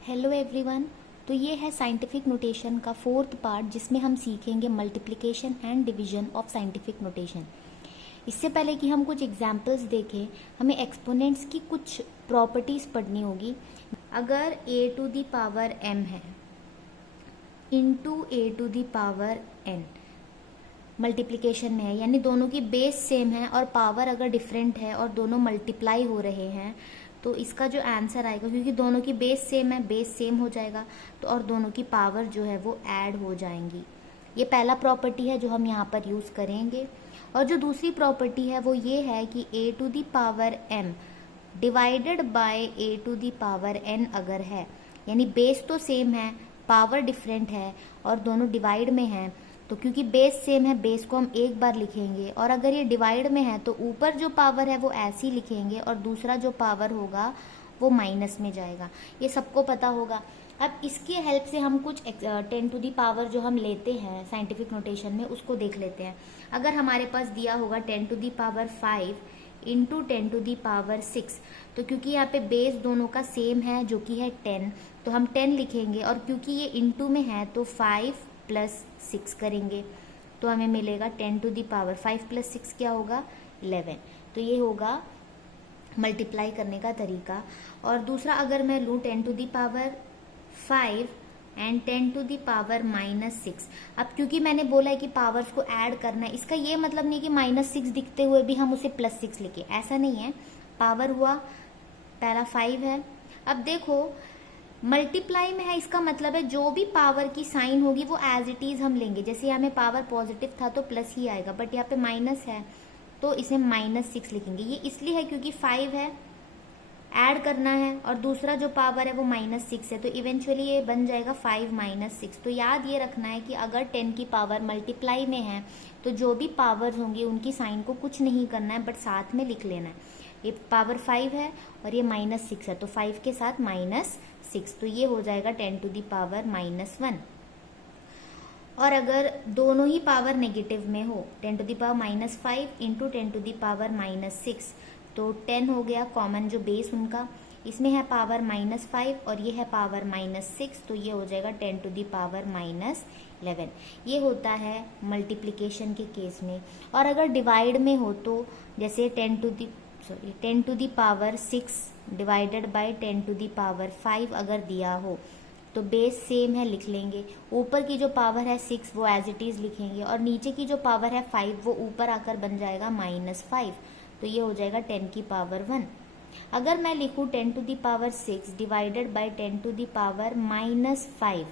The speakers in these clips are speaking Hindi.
Hello everyone. तो ये है साइंटिफिक नोटेशन का फोर्थ पार्ट जिसमें हम सीखेंगे multiplication and division of scientific notation. इससे पहले कि हम कुछ एग्जांपल्स देखें, हमें एक्सपोनेंट्स की कुछ प्रॉपर्टीज पढ़नी होगी। अगर a to the power m है into a to the power n multiplication में है, यानी दोनों की बेस सेम है और पावर अगर डिफरेंट है और दोनों मल्टीप्लाई हो रहे हैं तो इसका जो आंसर आएगा, क्योंकि दोनों की बेस सेम है, बेस सेम हो जाएगा तो और दोनों की पावर जो है वो ऐड हो जाएंगी। ये पहला प्रॉपर्टी है जो हम यहाँ पर यूज़ करेंगे। और जो दूसरी प्रॉपर्टी है वो ये है कि a to the power m divided by a to the power n अगर है, यानी बेस तो सेम है, पावर डिफरेंट है और दोनों डिवाइड में हैं, तो क्योंकि बेस सेम है बेस को हम एक बार लिखेंगे, और अगर ये डिवाइड में है तो ऊपर जो पावर है वो ऐसे ही लिखेंगे और दूसरा जो पावर होगा वो माइनस में जाएगा। ये सबको पता होगा। अब इसके हेल्प से हम कुछ 10 टू दी पावर जो हम लेते हैं साइंटिफिक नोटेशन में उसको देख लेते हैं। अगर हमारे पास दिया होगा 10 to the power 5 into 10 to the power 6, तो क्योंकि यहाँ पे बेस दोनों का सेम है जो कि है 10, तो हम 10 लिखेंगे और क्योंकि ये इंटू में है तो 5 प्लस 6 करेंगे तो हमें मिलेगा 10 टू दी पावर 5 प्लस 6 क्या होगा 11। तो ये होगा मल्टीप्लाई करने का तरीका। और दूसरा अगर मैं लूँ 10 to the power 5 and 10 to the power -6, अब क्योंकि मैंने बोला है कि पावर्स को ऐड करना है, इसका ये मतलब नहीं कि -6 दिखते हुए भी हम उसे +6 लिखे, ऐसा नहीं है। पावर हुआ, पहला 5 है। अब देखो मल्टीप्लाई में है, इसका मतलब है जो भी पावर की साइन होगी वो एज इट इज हम लेंगे। जैसे यहाँ में पावर पॉजिटिव था तो प्लस ही आएगा, बट यहाँ पे माइनस है तो इसे -6 लिखेंगे। ये इसलिए है क्योंकि 5 है, ऐड करना है और दूसरा जो पावर है वो -6 है, तो इवेंचुअली ये बन जाएगा 5 - 6। तो याद ये रखना है कि अगर 10 की पावर मल्टीप्लाई में है तो जो भी पावर्स होंगी उनकी साइन को कुछ नहीं करना है, बट साथ में लिख लेना है। ये पावर 5 है और ये -6 है तो 5 के साथ -6, तो ये हो जाएगा 10 टू दी पावर -1। और अगर दोनों ही पावर नेगेटिव में हो, 10 to the power -5 into 10 to the power -6, तो 10 हो गया कॉमन जो बेस उनका, इसमें है पावर -5 और ये है पावर -6, तो ये हो जाएगा 10 टू दी पावर -11। ये होता है मल्टीप्लिकेशन के केस में। और अगर डिवाइड में हो तो जैसे 10 to the power 6 divided by 10 to the power 5 अगर दिया हो तो बेस सेम है, लिख लेंगे। ऊपर की जो पावर है 6 वो एज इट इज लिखेंगे और नीचे की जो पावर है 5 वो ऊपर आकर बन जाएगा -5, तो ये हो जाएगा 10 की पावर 1। अगर मैं लिखूँ 10 to the power 6 divided by 10 to the power -5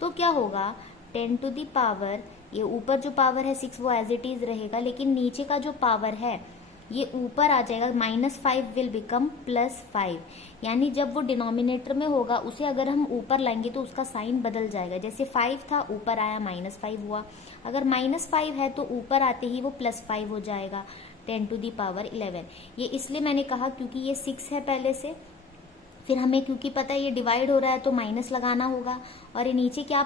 तो क्या होगा, 10 टू दी पावर, ये ऊपर जो पावर है 6 वो एज इट इज रहेगा, लेकिन नीचे का जो पावर है ये ऊपर आ जाएगा, -5 विल बिकम +5, यानी जब वो डिनोमिनेटर में होगा उसे अगर हम ऊपर लाएंगे तो उसका साइन बदल जाएगा। जैसे 5 था ऊपर आया -5 हुआ, अगर -5 है तो ऊपर आते ही वो +5 हो जाएगा 10 टू दी पावर 11। ये इसलिए मैंने कहा क्योंकि ये 6 है पहले से, फिर हमें क्योंकि पता है ये डिवाइड हो रहा है तो माइनस लगाना होगा, और ये नीचे क्या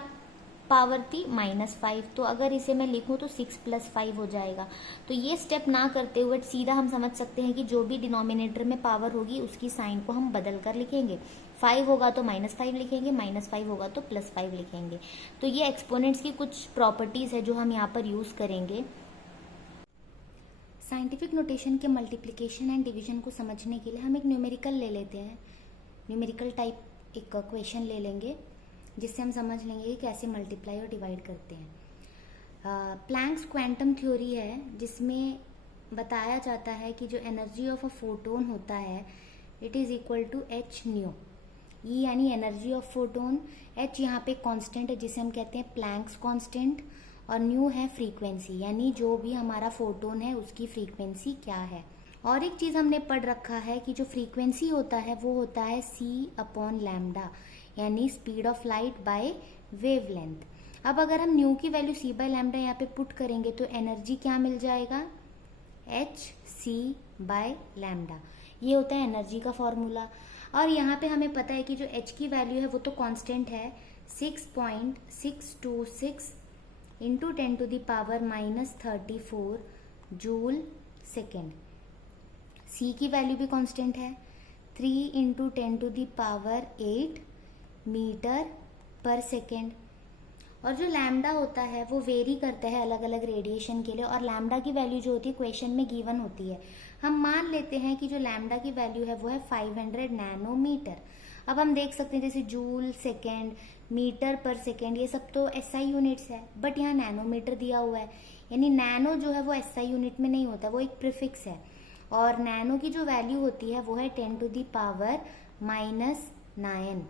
पावर थी -5, तो अगर इसे मैं लिखूं तो 6 + 5 हो जाएगा। तो ये स्टेप ना करते हुए सीधा हम समझ सकते हैं कि जो भी डिनोमिनेटर में पावर होगी उसकी साइन को हम बदल कर लिखेंगे। 5 होगा तो -5 लिखेंगे, -5 होगा तो +5 लिखेंगे। तो ये एक्सपोनेंट्स की कुछ प्रॉपर्टीज है जो हम यहाँ पर यूज करेंगे। साइंटिफिक नोटेशन के मल्टीप्लिकेशन एंड डिवीजन को समझने के लिए हम एक न्यूमेरिकल ले लेते हैं। न्यूमेरिकल टाइप एक क्वेश्चन ले लेंगे जिससे हम समझ लेंगे कि कैसे मल्टीप्लाई और डिवाइड करते हैं। प्लैंक्स क्वांटम थ्योरी है जिसमें बताया जाता है कि जो एनर्जी ऑफ अ फोटोन होता है it is equal to h nu. ये यानी एनर्जी ऑफ फोटोन, h यहाँ पे कांस्टेंट है जिसे हम कहते हैं प्लैंक्स कांस्टेंट, और न्यू है फ्रीक्वेंसी, यानी जो भी हमारा फोटोन है उसकी फ्रीक्वेंसी क्या है। और एक चीज हमने पढ़ रखा है कि जो फ्रीक्वेंसी होता है वो होता है c/λ, यानी speed of light by wavelength. अब अगर हम न्यू की वैल्यू c/λ यहाँ पे पुट करेंगे तो एनर्जी क्या मिल जाएगा, hc/λ। ये होता है एनर्जी का फॉर्मूला। और यहाँ पे हमें पता है कि जो h की वैल्यू है वो तो कांस्टेंट है, 6.626 into 10 to the power -34 joule second. c की वैल्यू भी कांस्टेंट है, 3 into 10 to the power 8 metre पर सेकेंड। और जो लैम्डा होता है वो वेरी करता है अलग अलग रेडिएशन के लिए, और लैम्डा की वैल्यू जो होती है क्वेश्चन में गिवन होती है। हम मान लेते हैं कि जो लैम्डा की वैल्यू है वो है 500 नैनोमीटर। अब हम देख सकते हैं जैसे जूल सेकेंड, मीटर पर सेकेंड, ये सब तो एसआई यूनिट्स है, बट यहाँ नैनोमीटर दिया हुआ है, यानी नैनो जो है वो एसआई यूनिट में नहीं होता, वो एक प्रीफिक्स है। और नैनो की जो वैल्यू होती है वो है 10⁻⁻⁹।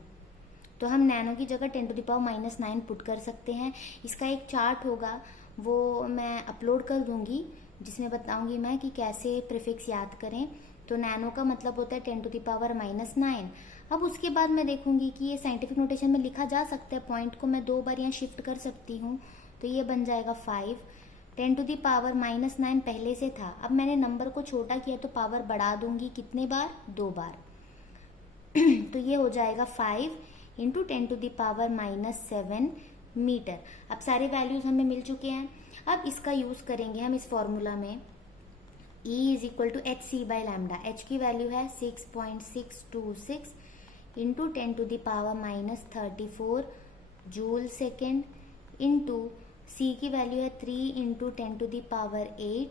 तो हम नैनो की जगह 10⁻⁻⁹ पुट कर सकते हैं। इसका एक चार्ट होगा, वो मैं अपलोड कर दूंगी, जिसमें बताऊंगी मैं कि कैसे प्रीफिक्स याद करें। तो नैनो का मतलब होता है 10⁻⁹। अब उसके बाद मैं देखूंगी कि ये साइंटिफिक नोटेशन में लिखा जा सकता है, पॉइंट को मैं 2 बार यहाँ शिफ्ट कर सकती हूँ। तो ये बन जाएगा 5। 10⁻⁻⁹ पहले से था, अब मैंने नंबर को छोटा किया तो पावर बढ़ा दूंगी, कितने बार? 2 बार। तो ये हो जाएगा 5 इंटू 10⁻⁻⁷ मीटर। अब सारे वैल्यूज हमें मिल चुके हैं। अब इसका यूज करेंगे हम इस फॉर्मूला में, E = hc/λ। h की वैल्यू है 6.626 into 10⁻⁻34 joule second into C की वैल्यू है 3 इंटू 10⁸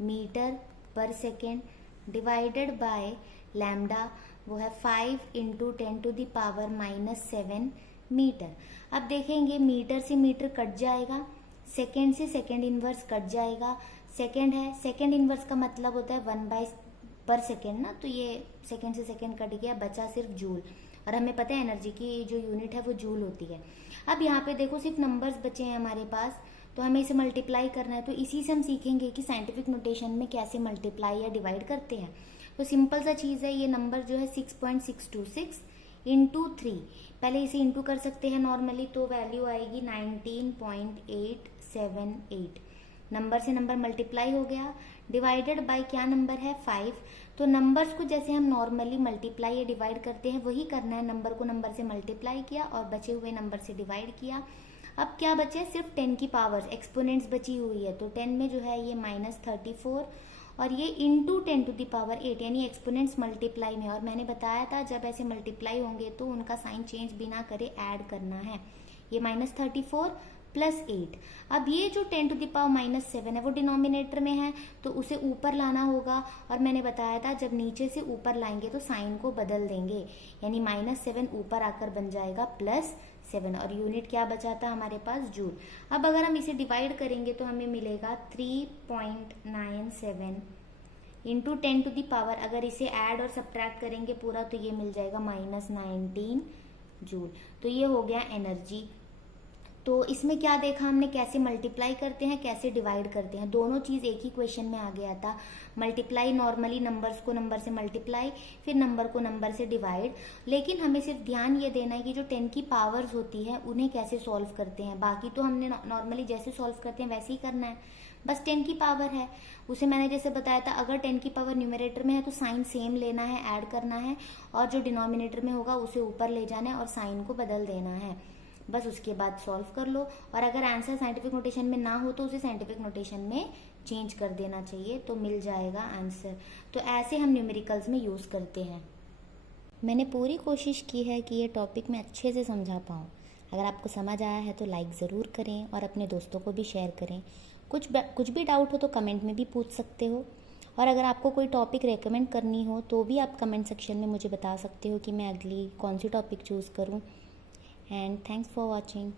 मीटर पर सेकेंड डिवाइडेड बाय लैम्डा, वो है 5 इंटू 10⁻⁻⁷ मीटर। अब देखेंगे मीटर से मीटर कट जाएगा, सेकेंड से सेकेंड इनवर्स कट जाएगा। सेकेंड है, सेकेंड इनवर्स का मतलब होता है 1/पर सेकेंड ना, तो ये सेकेंड से सेकेंड कट गया, बचा सिर्फ जूल। और हमें पता है एनर्जी की जो यूनिट है वो जूल होती है। अब यहाँ पे देखो सिर्फ नंबर्स बचे हैं हमारे पास, तो हमें इसे मल्टीप्लाई करना है। तो इसी से हम सीखेंगे कि साइंटिफिक नोटेशन में कैसे मल्टीप्लाई या डिवाइड करते हैं। तो सिंपल सा चीज़ है, ये नंबर जो है 6.626 इंटू 3, पहले इसे इंटू कर सकते हैं नॉर्मली, तो वैल्यू आएगी 19.878। नंबर से नंबर मल्टीप्लाई हो गया, डिवाइडेड बाय क्या नंबर है? 5। तो नंबर्स को जैसे हम नॉर्मली मल्टीप्लाई या डिवाइड करते हैं वही करना है, नंबर को नंबर से मल्टीप्लाई किया और बचे हुए नंबर से डिवाइड किया। अब क्या बचे? सिर्फ 10 की पावर्स, एक्सपोनेंट्स बची हुई है। तो 10 में जो है ये -34 और ये इंटू 10⁸, यानी एक्सपोनेंट्स मल्टीप्लाई में। और मैंने बताया था जब ऐसे मल्टीप्लाई होंगे तो उनका साइन चेंज बिना करे ऐड करना है। ये -34 + 8। अब ये जो 10⁻⁻⁷ है वो डिनोमिनेटर में है, तो उसे ऊपर लाना होगा। और मैंने बताया था जब नीचे से ऊपर लाएंगे तो साइन को बदल देंगे, यानी -7 ऊपर आकर बन जाएगा +7। और यूनिट क्या बचा था हमारे पास? जूल। अब अगर हम इसे डिवाइड करेंगे तो हमें मिलेगा 3.97 इंटू 10⁻, अगर इसे ऐड और सब्ट्रैक्ट करेंगे पूरा तो ये मिल जाएगा -19 जूल। तो ये हो गया एनर्जी। तो इसमें क्या देखा हमने, कैसे मल्टीप्लाई करते हैं, कैसे डिवाइड करते हैं, दोनों चीज एक ही क्वेश्चन में आ गया था। मल्टीप्लाई नॉर्मली नंबर्स को नंबर से मल्टीप्लाई, फिर नंबर को नंबर से डिवाइड। लेकिन हमें सिर्फ ध्यान ये देना है कि जो 10 की पावर्स होती है उन्हें कैसे सॉल्व करते हैं, बाकी तो हमने नॉर्मली जैसे सॉल्व करते हैं वैसे ही करना है। बस 10 की पावर है, उसे मैंने जैसे बताया था, अगर 10 की पावर न्यूमरेटर में है तो साइन सेम लेना है, ऐड करना है, और जो डिनोमिनेटर में होगा उसे ऊपर ले जाना है और साइन को बदल देना है। बस उसके बाद सॉल्व कर लो। और अगर आंसर साइंटिफिक नोटेशन में ना हो तो उसे साइंटिफिक नोटेशन में चेंज कर देना चाहिए, तो मिल जाएगा आंसर। तो ऐसे हम न्यूमेरिकल्स में यूज करते हैं। मैंने पूरी कोशिश की है कि ये टॉपिक मैं अच्छे से समझा पाऊँ। अगर आपको समझ आया है तो लाइक ज़रूर करें और अपने दोस्तों को भी शेयर करें। कुछ भी डाउट हो तो कमेंट में भी पूछ सकते हो। और अगर आपको कोई टॉपिक रेकमेंड करनी हो तो भी आप कमेंट सेक्शन में मुझे बता सकते हो कि मैं अगली कौन सी टॉपिक चूज़ करूँ। And thanks for watching.